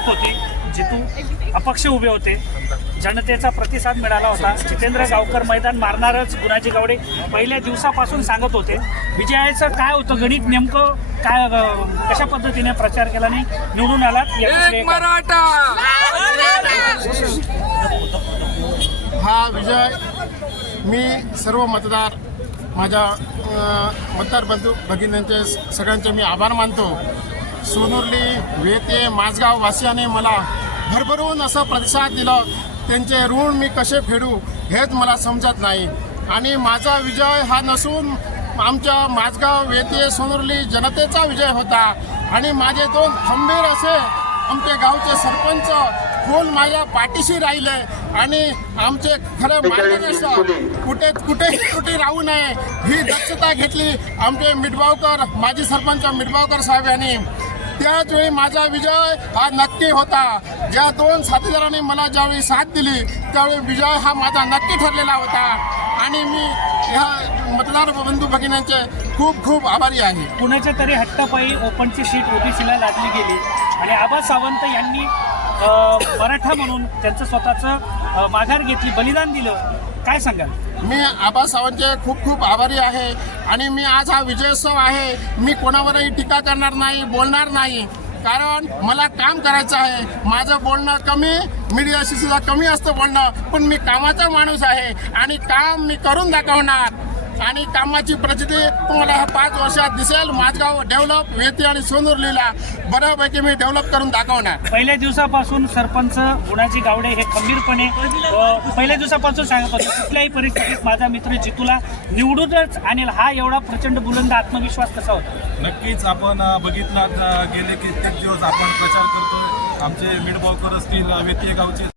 लढत होती. जितू अपक्ष उभे होते. जनतेचा प्रतिसाद मिळाला होता. जितेंद्र गावकर मैदान मारणारच गुणाजी गावडे पहिल्या दिवसापासून सांगत होते. विजयाचं काय होतं गणित नेमकं काय कशा पद्धतीने प्रचार केला नाही निवडून आलात? हा विजय मी सर्व मतदार माझ्या मतदार बंधू भगिनींचे सगळ्यांचे मी आभार मानतो. सोनुर्ली वेते माझगाव वासियाने मला भरभरून असं प्रतिसाद दिलं त्यांचे ऋण मी कसे फेडू हेच मला समजत नाही. आणि माझा विजय हा नसून आमच्या माझगाव वेते सोनुर्ली जनतेचा विजय होता. आणि माझे दोन खंबीर असे आमचे गावचे सरपंच फुल माझ्या पाठीशी राहिले आणि आमचे खरं मार्गदर्शक कुठे कुठे कुठे राहू नये ही दक्षता घेतली आमचे मिठबावकर माजी सरपंच मिठबावकर साहेब यांनी त्याच वेळी माझा विजय हा नक्की होता. ज्या दोन साथीदारांनी मला ज्यावेळी साथ दिली त्यावेळी विजय हा माझा नक्की ठरलेला होता. आणि मी ह्या मतदार बंधू भगिनींचे खूप खूप आभारी आहे. कुणाच्या तरी हट्टपायी ओपनची सीट ओबीसीला लादली गेली. आणि आबा सावंत यांनी मराठा म्हणून त्यांचं स्वतःचं माघार घेतली बलिदान दिलं. काय सांगाल? मी आबा सावंतचे खूप खूप आभारी आहे. आणि मी आज हा विजयोत्सव आहे. मी कोणावरही टीका करणार नाही बोलणार नाही. कारण मला काम करायचं आहे. माझं बोलणं कमी मीडियाशी सुद्धा कमी असतं बोलणं. पण मी कामाचा माणूस आहे. आणि काम मी करून दाखवणार. आणि कामाची प्रचिती तुम्हाला ह्या पाच वर्षात दिसेल. माझगाव डेव्हलप वेती आणि सोनुर्लीला बऱ्यापैकी मी डेव्हलप करून दाखवणार. पहिल्या दिवसापासून सरपंच गुणाजी गावडे हे खंबीरपणे पहिल्या दिवसापासून सांगत होते कुठल्याही परिस्थितीत माझा मित्र जितूला निवडूनच आणेल हा एवढा प्रचंड बुलंद आत्मविश्वास कसा होता? नक्कीच आपण बघितलं गेले कित्येक दिवस आपण प्रचार करतो आमचे मिडबॉकर असतील वेतीय गावचे